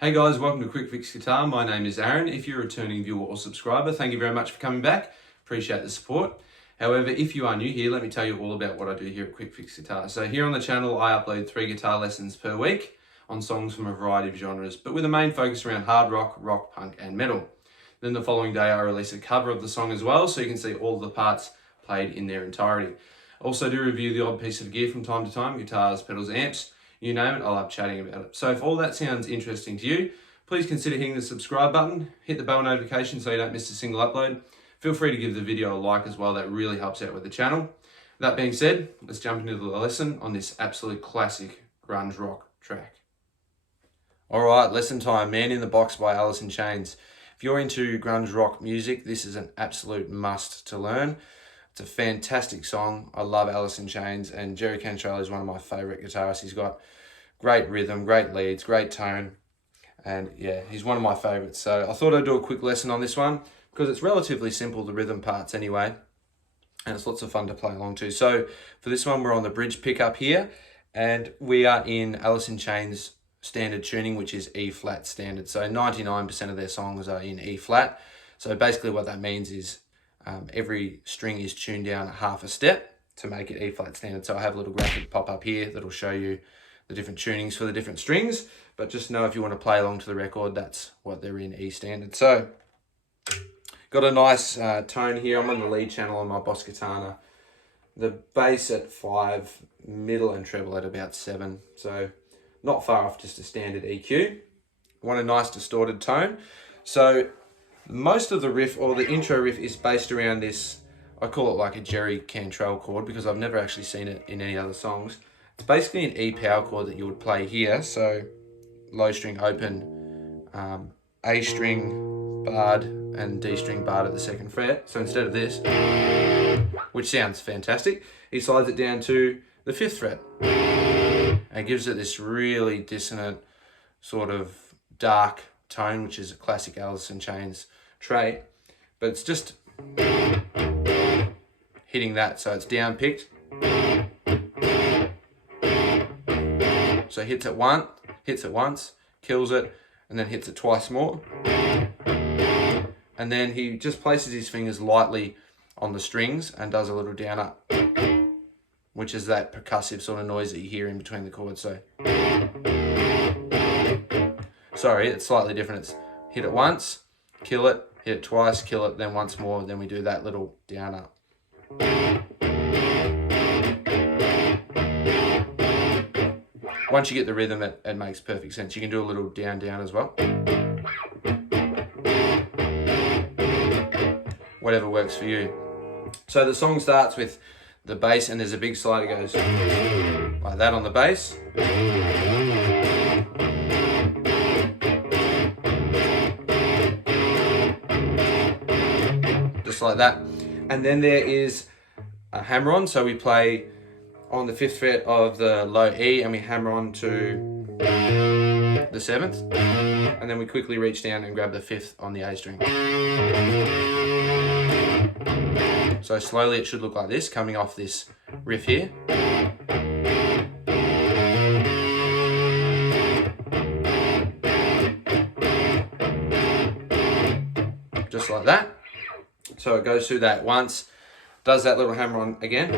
Hey guys, welcome to Quickfix Guitar. My name is Aaron. If you're a returning viewer or subscriber, thank you very much for coming back. Appreciate the support. However, if you are new here, let me tell you all about what I do here at Quickfix Guitar. So here on the channel, I upload 3 guitar lessons per week on songs from a variety of genres, but with a main focus around hard rock, rock, punk, and metal. Then the following day, I release a cover of the song as well, so you can see all of the parts played in their entirety. Also do review the odd piece of gear from time to time, guitars, pedals, amps, you name it, I love chatting about it. So if all that sounds interesting to you, please consider hitting the subscribe button, hit the bell notification so you don't miss a single upload. Feel free to give the video a like as well, that really helps out with the channel. That being said, let's jump into the lesson on this absolute classic grunge rock track. Alright, lesson time, Man in the Box by Alice in Chains. If you're into grunge rock music, this is an absolute must to learn. It's a fantastic song. I love Alice in Chains, and Jerry Cantrell is one of my favourite guitarists. He's got great rhythm, great leads, great tone, and yeah, he's one of my favourites. So I thought I'd do a quick lesson on this one because it's relatively simple, the rhythm parts anyway, and it's lots of fun to play along to. So for this one, we're on the bridge pickup here, and we are in Alice in Chains standard tuning, which is E flat standard. So 99% of their songs are in E flat. So basically what that means is every string is tuned down half a step to make it E flat standard. So I have a little graphic pop up here that'll show you the different tunings for the different strings, but just know if you want to play along to the record, that's what they're in E standard. So got a nice tone here. I'm on the lead channel on my Boss Katana. The bass at 5, middle and treble at about 7. So not far off just a standard EQ. Want a nice distorted tone. So most of the riff, or the intro riff, is based around this, I call it like a Jerry Cantrell chord because I've never actually seen it in any other songs. It's basically an E power chord that you would play here. So low string open, A string barred and D string barred at the 2nd fret. So instead of this, which sounds fantastic, he slides it down to the 5th fret and gives it this really dissonant sort of dark tone, which is a classic Alice in Chains trait, but it's just hitting that, so it's down picked. So hits it once, kills it, and then hits it twice more. And then he just places his fingers lightly on the strings and does a little down up, which is that percussive sort of noise that you hear in between the chords. So sorry, it's slightly different. It's hit it once, kill it, hit it twice, kill it, then once more, then we do that little down up. Once you get the rhythm, it makes perfect sense. You can do a little down as well. Whatever works for you. So the song starts with the bass, and there's a big slide that goes like that on the bass. Just like that. And then there is a hammer on, so we play on the 5th fret of the low E and we hammer on to the 7th, and then we quickly reach down and grab the 5th on the A string. So slowly it should look like this, coming off this riff here. Just like that. So it goes through that once, does that little hammer on again,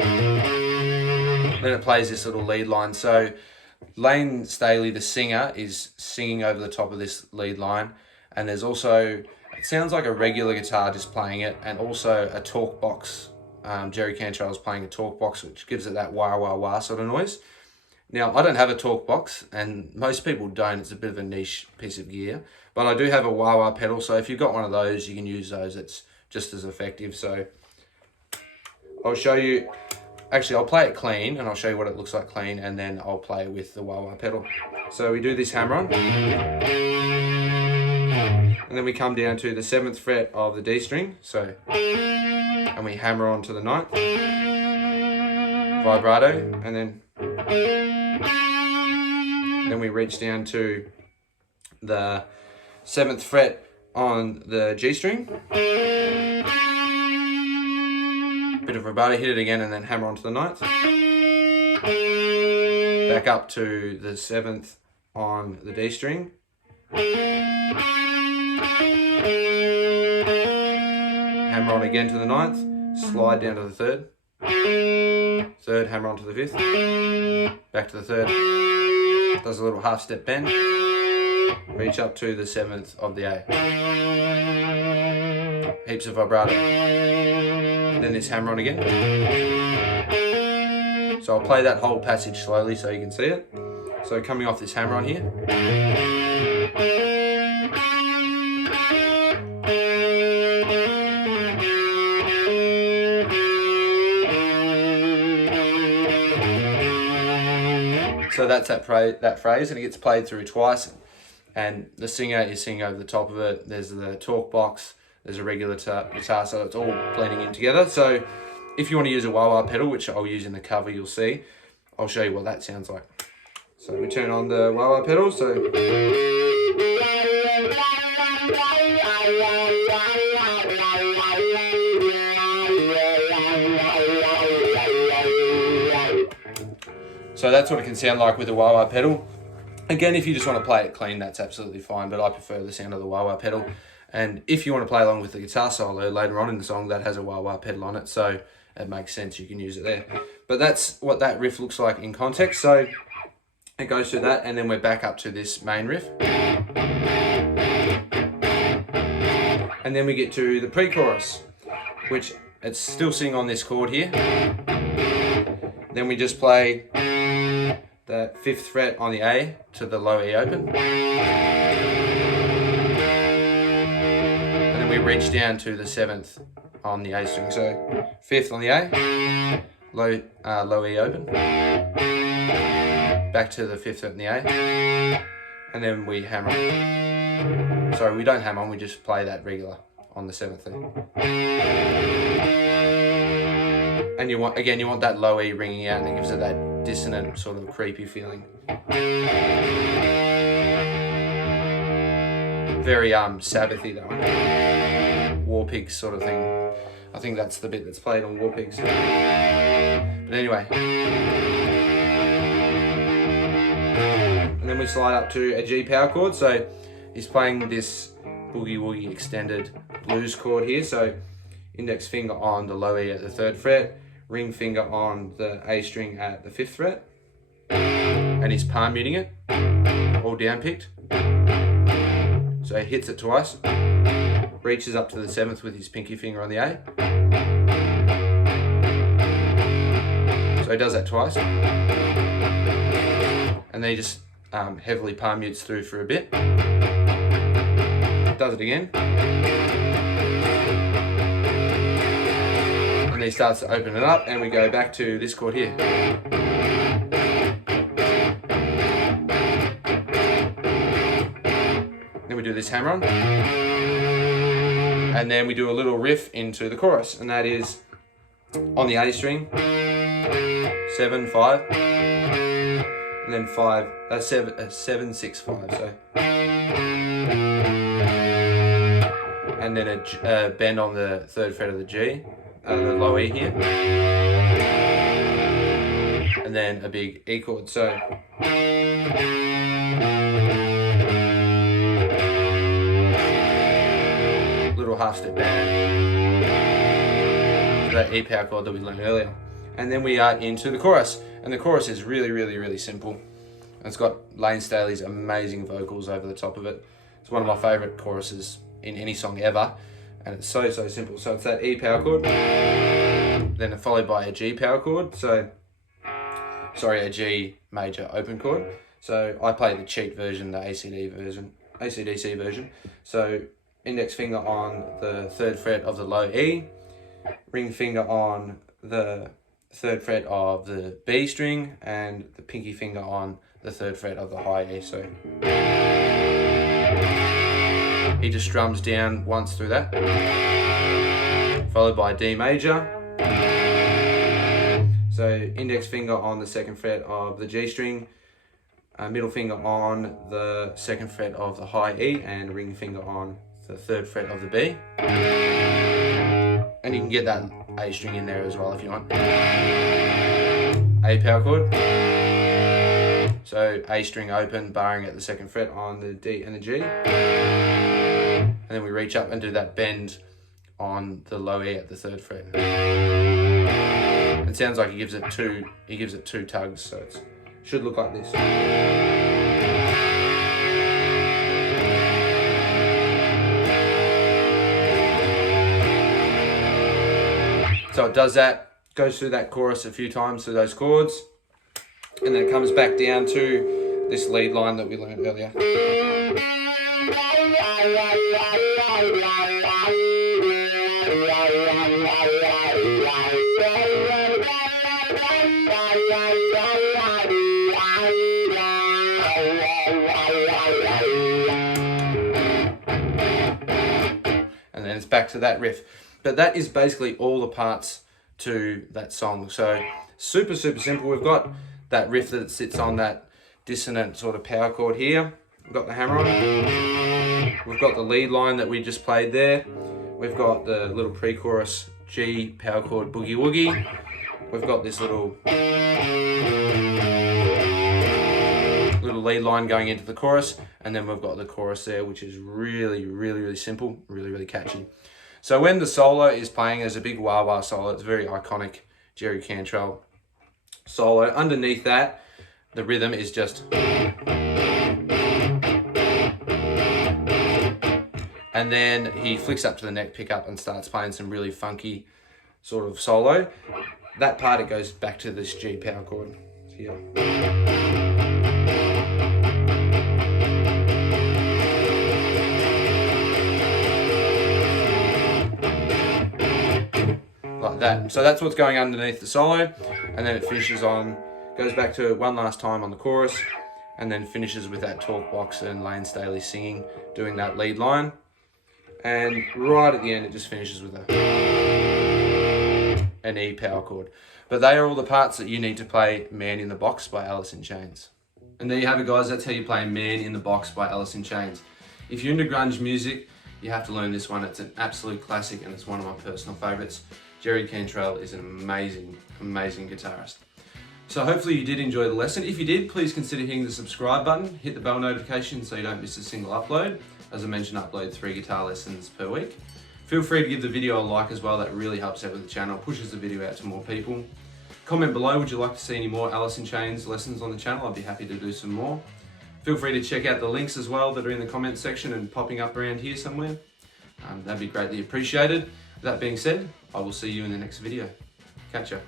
then it plays this little lead line. So Lane Staley, the singer, is singing over the top of this lead line, and there's also, it sounds like a regular guitar just playing it, and also a talk box. Jerry Cantrell is playing a talk box, which gives it that wah wah wah sort of noise. Now, I don't have a talk box, and most people don't. It's a bit of a niche piece of gear, but I do have a wah wah pedal, so if you've got one of those, you can use those. It's just as effective. So I'll show you, actually I'll play it clean and I'll show you what it looks like clean, and then I'll play with the wah wah pedal. So we do this hammer on, and then we come down to the 7th fret of the D string, so, and we hammer on to the 9th, vibrato, and then we reach down to the 7th fret on the G string, bit of vibrato, hit it again, and then hammer onto the 9th, back up to the 7th on the D string, Hammer on again to the 9th, slide down to the 3rd, 3rd, hammer on to the 5th, back to the 3rd, does a little half step bend, reach up to the 7th of the A. Heaps of vibrato. And then this hammer on again. So I'll play that whole passage slowly so you can see it. So coming off this hammer on here. So that's that phrase, and it gets played through twice, and the singer is singing over the top of it. There's the talk box, there's a regular guitar, so it's all blending in together. So if you want to use a wah-wah pedal, which I'll use in the cover, you'll see, I'll show you what that sounds like. So we turn on the wah-wah pedal, So that's what it can sound like with the wah-wah pedal. Again, if you just want to play it clean, that's absolutely fine, but I prefer the sound of the wah-wah pedal. And if you want to play along with the guitar solo later on in the song, that has a wah-wah pedal on it, so it makes sense, you can use it there. But that's what that riff looks like in context. So it goes through that, and then we're back up to this main riff. And then we get to the pre-chorus, which it's still singing on this chord here. Then we just play the 5th fret on the A to the low E open. And then we reach down to the 7th on the A string. So 5th on the A, low E open. Back to the 5th fret on the A. And then we hammer on. Sorry, we don't hammer on, we just play that regular on the 7th there. And you want that low E ringing out, and it gives it that dissonant, sort of creepy feeling. Very Sabbathy though. War Pigs sort of thing. I think that's the bit that's played on War Pigs. But anyway. And then we slide up to a G power chord. So he's playing this boogie woogie extended blues chord here. So index finger on the low E at the 3rd fret, ring finger on the A string at the 5th fret, and he's palm muting it, all down picked. So he hits it twice, reaches up to the 7th with his pinky finger on the A. So he does that twice, and then he just heavily palm mutes through for a bit. Does it again. And he starts to open it up, and we go back to this chord here. Then we do this hammer on, and then we do a little riff into the chorus, and that is on the A string, 7, 5, and then 7, 6, 5. So, and then a bend on the 3rd fret of the G, the low E here, and then a big E chord. So little half step down to that E power chord that we learned earlier. And then we are into the chorus, and the chorus is really, really, really simple. It's got Lane Staley's amazing vocals over the top of it. It's one of my favourite choruses in any song ever, and it's so simple. So it's that E power chord, then followed by a G power chord, a G major open chord. So I play the cheat version, the AC/DC version. So index finger on the 3rd fret of the low E, ring finger on the 3rd fret of the B string, and the pinky finger on the 3rd fret of the high E. So he just strums down once through that, followed by D major. So index finger on the 2nd fret of the G string, middle finger on the 2nd fret of the high E, and ring finger on the 3rd fret of the B. And you can get that A string in there as well if you want. A power chord. So A string open, barring at the 2nd fret on the D and the G. And then we reach up and do that bend on the low E at the 3rd fret. It sounds like he gives it two tugs, so it should look like this. So it does that, goes through that chorus a few times through those chords, and then it comes back down to this lead line that we learned earlier. And then it's back to that riff. But that is basically all the parts to that song. So super simple. We've got that riff that sits on that dissonant sort of power chord here. We've got the hammer on. We've got the lead line that we just played there. We've got the little pre-chorus G power chord boogie woogie. We've got this little lead line going into the chorus, and then we've got the chorus there, which is really simple, really catchy. So when the solo is playing, there's a big wah-wah solo. It's a very iconic Jerry Cantrell solo. Underneath that, the rhythm is just... And then he flicks up to the neck pickup and starts playing some really funky sort of solo. That part, it goes back to this G power chord here. Like that. So that's what's going underneath the solo, and then it finishes on, goes back to it one last time on the chorus, and then finishes with that talk box and Lane Staley singing, doing that lead line. And right at the end, it just finishes with an E power chord. But they are all the parts that you need to play Man in the Box by Alice in Chains. And there you have it, guys. That's how you play Man in the Box by Alice in Chains. If you're into grunge music, you have to learn this one. It's an absolute classic, and it's one of my personal favorites. Jerry Cantrell is an amazing guitarist. So hopefully you did enjoy the lesson. If you did, please consider hitting the subscribe button, hit the bell notification so you don't miss a single upload. As I mentioned, I upload 3 guitar lessons per week. Feel free to give the video a like as well. That really helps out with the channel, pushes the video out to more people. Comment below, would you like to see any more Alice in Chains lessons on the channel? I'd be happy to do some more. Feel free to check out the links as well that are in the comment section and popping up around here somewhere. That'd be greatly appreciated. That being said, I will see you in the next video. Catch ya.